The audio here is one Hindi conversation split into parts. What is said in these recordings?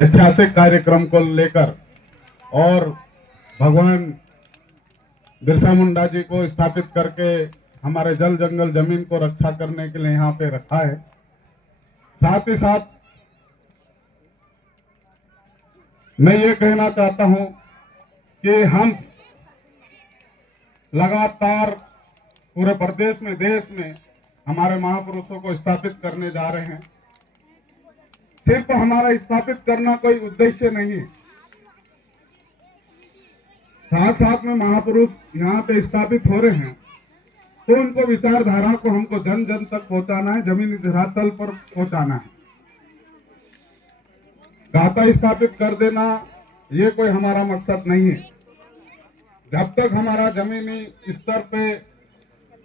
ऐतिहासिक कार्यक्रम को लेकर और भगवान बिरसा मुंडा जी को स्थापित करके हमारे जल जंगल जमीन को रक्षा करने के लिए यहाँ पे रखा है। साथ ही साथ मैं ये कहना चाहता हूँ कि हम लगातार पूरे प्रदेश में, देश में हमारे महापुरुषों को स्थापित करने जा रहे हैं। सिर्फ हमारा स्थापित करना कोई उद्देश्य नहीं है, साथ साथ में महापुरुष यहाँ पे स्थापित हो रहे हैं तो उनको विचारधारा को हमको जन जन तक पहुंचाना है, जमीनी धरातल पर पहुंचाना है। गाथा स्थापित कर देना ये कोई हमारा मकसद नहीं है। जब तक हमारा जमीनी स्तर पे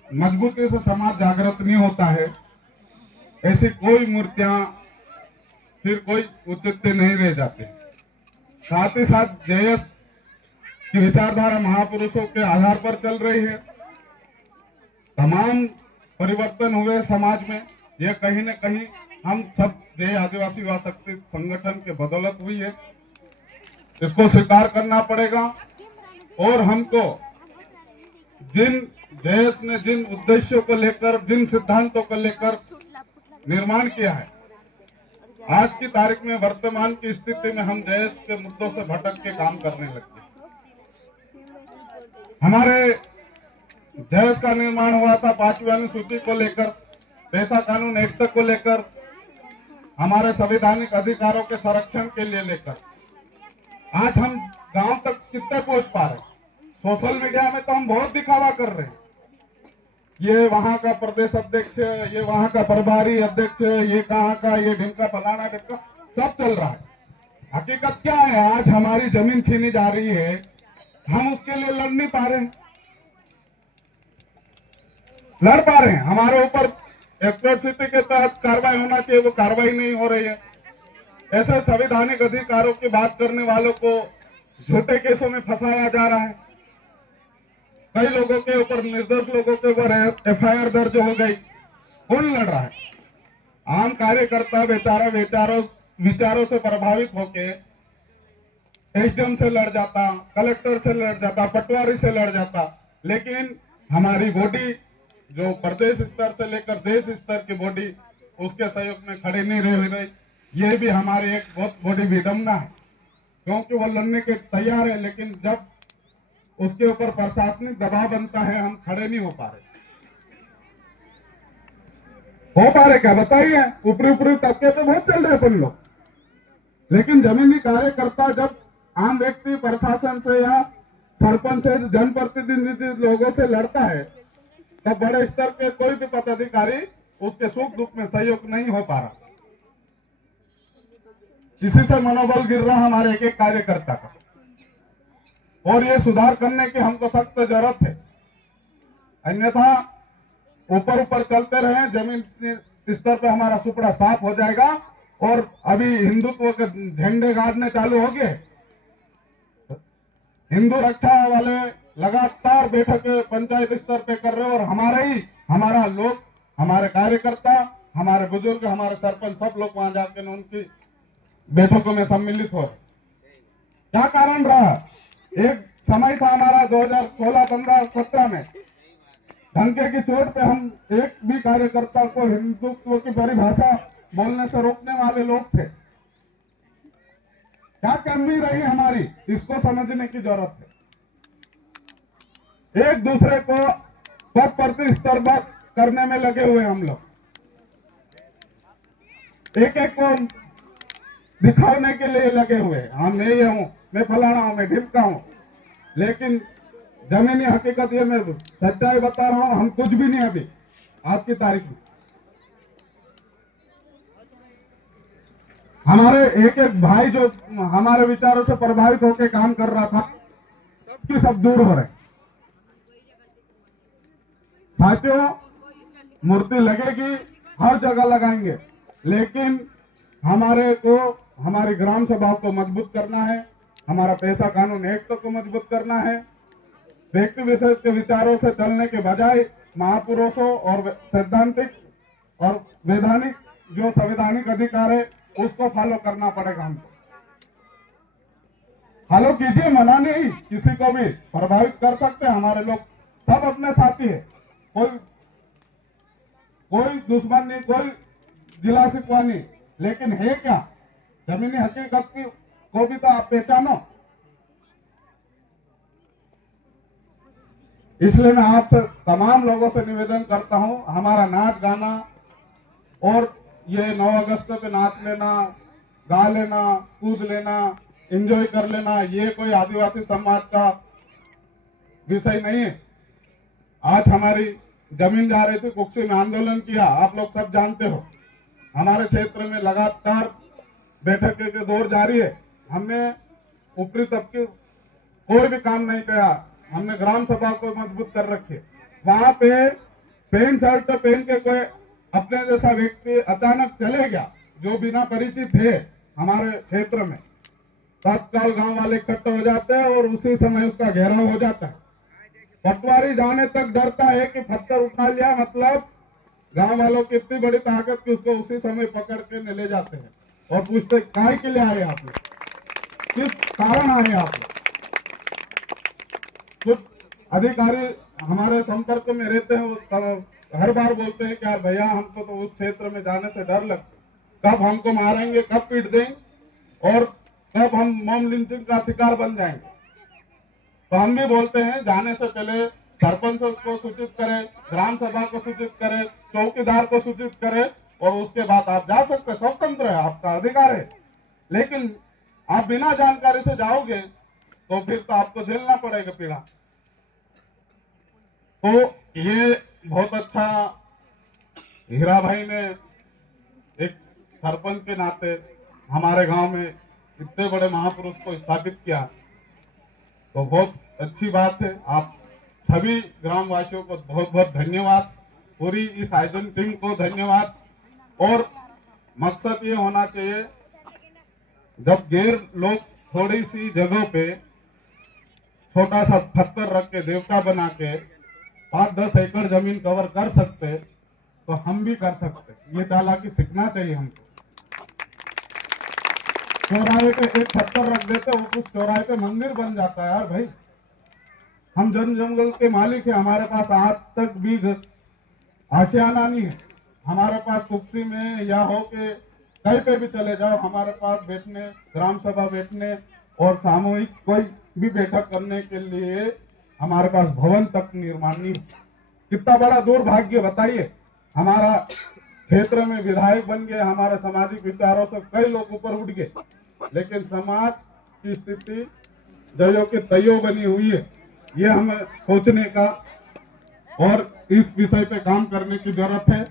मजबूती से समाज जागृत नहीं होता है, ऐसी कोई मूर्तियां फिर कोई औचित्य नहीं रह जाते। साथ ही साथ जेएस की विचारधारा महापुरुषों के आधार पर चल रही है। तमाम परिवर्तन हुए समाज में, ये कहीं न कहीं हम सब जय आदिवासी युवा शक्ति संगठन के बदौलत हुई है। इसको स्वीकार करना पड़ेगा और हमको जिन जेएस ने जिन उद्देश्यों को लेकर, जिन सिद्धांतों को लेकर निर्माण किया है, आज की तारीख में वर्तमान की स्थिति में हम जेएस के मुद्दों से भटक के काम करने लगते हैं। हमारे जेएस का निर्माण हुआ था 5वीं अनुसूची को लेकर, पेशा कानून एक्ट को लेकर, हमारे संवैधानिक अधिकारों के संरक्षण के लिए लेकर। आज हम गांव तक कितने पहुंच पा रहे हैं? सोशल मीडिया में तो हम बहुत दिखावा कर रहे हैं, ये वहां का प्रदेश अध्यक्ष, ये वहां का प्रभारी अध्यक्ष, ये कहाँ का, ये ढिमका फलाना ढिमका, सब चल रहा है। हकीकत क्या है? आज हमारी जमीन छीनी जा रही है, हम उसके लिए लड़ नहीं पा रहे हैं, लड़ पा रहे हैं। हमारे ऊपर एट्रोसिटी के तहत कार्रवाई होना चाहिए, वो कार्रवाई नहीं हो रही है। ऐसे संवैधानिक अधिकारों की बात करने वालों को झूठे केसों में फंसाया जा रहा है। कई लोगों के ऊपर, निर्दोष लोगों के ऊपर एफआईआर दर्ज हो गई। कौन लड़ रहा है? आम कार्यकर्ता बेचारा विचारों से प्रभावित होके एसडीएम से लड़ जाता, कलेक्टर से लड़ जाता, पटवारी से लड़ जाता, लेकिन हमारी बॉडी जो प्रदेश स्तर से लेकर देश स्तर की बॉडी उसके सहयोग में खड़े नहीं रहे। ये भी हमारी एक बहुत बड़ी विडंबना है, क्योंकि वो लड़ने के तैयार है, लेकिन जब उसके ऊपर प्रशासनिक दबाव बनता है हम खड़े नहीं हो पा रहे। क्या बताइए? ऊपरी ऊपरी तबके पे बहुत चल रहे अपन लोग, लेकिन जमीनी कार्यकर्ता जब आम व्यक्ति प्रशासन से या सरपंच से, जनप्रतिनिधि लोगों से लड़ता है, तब बड़े स्तर के कोई भी पदाधिकारी उसके सुख दुख में सहयोग नहीं हो पा रहा। इसी से मनोबल गिर रहा हमारे एक एक कार्यकर्ता का, और ये सुधार करने की हमको सख्त जरूरत है। अन्यथा ऊपर ऊपर चलते रहे, जमीन स्तर पे हमारा सुपड़ा साफ हो जाएगा। और अभी हिंदुत्व के झंडे गाड़ने चालू हो गए। हिंदू रक्षा वाले लगातार बैठकें पंचायत स्तर पे कर रहे हैं, और हमारा लोग, हमारे कार्यकर्ता, हमारे बुजुर्ग, हमारे सरपंच, सब लोग वहां जाकर उनकी बैठकों में सम्मिलित हो रहे। क्या कारण रहा? एक समय था हमारा 2016, 15, 17 में, धमके की चोट पे हम एक भी कार्यकर्ता को हिंदुत्व की परिभाषा बोलने से रोकने वाले लोग थे। क्या कमी रही हमारी? इसको समझने की जरूरत है। एक दूसरे को पद प्रतिस्पर्धा करने में लगे हुए हम लोग, एक एक को दिखाने के लिए लगे हुए। हम मैं ये हूं, मैं फलाना हूं, मैं ढिमका हूं, लेकिन जमीनी हकीकत ये, मैं सच्चाई बता रहा हूं, हम कुछ भी नहीं अभी आज की तारीख में। हमारे एक एक भाई जो हमारे विचारों से प्रभावित होकर काम कर रहा था, सबकी सब दूर हो रहे। साथियों, मूर्ति लगेगी, हर जगह लगाएंगे, लेकिन हमारे को हमारी ग्राम सभाओं को मजबूत करना है, हमारा पेशा कानून एक्ट को मजबूत करना है। व्यक्ति विशेष के विचारों से चलने के बजाय महापुरुषों और सैद्धांतिक और वैधानिक जो संवैधानिक अधिकार है उसको फॉलो करना पड़ेगा हमको। फॉलो कीजिए, मना नहीं, किसी को भी प्रभावित कर सकते हैं। हमारे लोग सब अपने साथी है, कोई कोई दुश्मन नहीं, कोई गिला शिकवा नहीं, लेकिन है क्या जमीनी हकीकत की को भी तो आप पहचानो। इसलिए मैं आपसे तमाम लोगों से निवेदन करता हूं, हमारा नाच गाना और ये 9 अगस्त पे नाच लेना, गा लेना, कूद लेना, एंजॉय कर लेना, ये कोई आदिवासी समाज का विषय नहीं है। आज हमारी जमीन जा रही थी, कुक्सी में आंदोलन किया, आप लोग सब जानते हो। हमारे क्षेत्र में लगातार बैठक के दौर जारी है। हमने ऊपरी तबके कोई भी काम नहीं किया, हमने ग्राम सभा को मजबूत कर रखे। वहां पे पैंट शर्ट पहन के कोई अपने जैसा व्यक्ति अचानक चले गया, जो बिना परिचित है हमारे क्षेत्र में, तत्काल गांव वाले इकट्ठे हो जाते हैं और उसी समय उसका घेराव हो जाता है। पटवारी जाने तक डरता है कि पत्थर उठा लिया, मतलब गांव वालों की इतनी बड़ी ताकत कि उसको उसी समय पकड़ के ले जाते हैं और पूछते काय के लिए आए आप लोग, किस कारण आए आप लोग। कुछ अधिकारी हमारे संपर्क में रहते हैं, वो हर बार बोलते हैं कि यार भैया हमको तो उस क्षेत्र में जाने से डर लगता, कब हमको मारेंगे, कब पीट देंगे और कब हम मॉब लिंचिंग का शिकार बन जाएंगे। तो हम भी बोलते हैं जाने से पहले सरपंच को सूचित करें, ग्राम सभा को सूचित करें, चौकीदार को सूचित करें और उसके बाद आप जा सकते हैं, स्वतंत्र है, आपका अधिकार है। लेकिन आप बिना जानकारी से जाओगे तो फिर तो आपको झेलना पड़ेगा पीड़ा। तो ये बहुत अच्छा हीरा भाई ने एक सरपंच के नाते हमारे गांव में इतने बड़े महापुरुष को स्थापित किया, तो बहुत अच्छी बात है। आप सभी ग्रामवासियों को बहुत बहुत धन्यवाद, पूरी इस आयोजन टीम को धन्यवाद। और मकसद ये होना चाहिए, जब गैर लोग थोड़ी सी जगह पे छोटा सा पत्थर रख के देवता बना के 5-10 एकड़ जमीन कवर कर सकते, तो हम भी कर सकते। ये चालाकी सीखना चाहिए हमको। चौराहे पे एक पत्थर रख देते, वो उस चौराहे पे मंदिर बन जाता है। यार भाई, हम जन जंगल के मालिक हैं, हमारे पास आज तक भी आशियाना नहीं है। हमारे पास कुक्सी में या हो के कहीं पे भी चले जाओ, हमारे पास बैठने, ग्राम सभा बैठने और सामूहिक कोई भी बैठक करने के लिए हमारे पास भवन तक निर्माण नहीं। कितना बड़ा दुर्भाग्य बताइए। हमारा क्षेत्र में विधायक बन गए, हमारे सामाजिक विचारों से कई लोग ऊपर उठ गए, लेकिन समाज की स्थिति जयो की तयो बनी हुई है। ये हमें सोचने का और इस विषय पे काम करने की जरूरत है।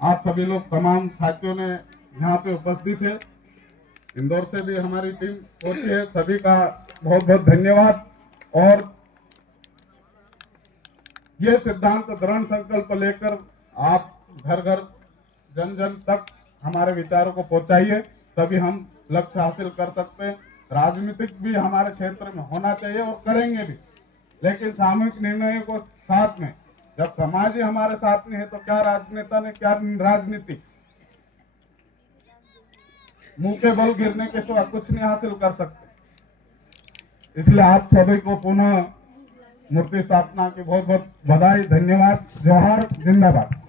आप सभी लोग, तमाम साथियों ने यहाँ पे उपस्थित है, इंदौर से भी हमारी टीम पहुंची है, सभी का बहुत बहुत धन्यवाद। और ये सिद्धांत दृढ़ संकल्प लेकर आप घर घर जन जन तक हमारे विचारों को पहुंचाइए, तभी हम लक्ष्य हासिल कर सकते हैं। राजनीतिक भी हमारे क्षेत्र में होना चाहिए और करेंगे भी, लेकिन सामूहिक निर्णयों को साथ में। जब समाज ही हमारे साथ में है तो क्या राजनेता ने, क्या राजनीति। मुंह के बल गिरने के सिवा कुछ नहीं हासिल कर सकते। इसलिए आप सभी को पुनः मूर्ति स्थापना की बहुत बहुत बधाई, धन्यवाद। जोहार, जिंदाबाद।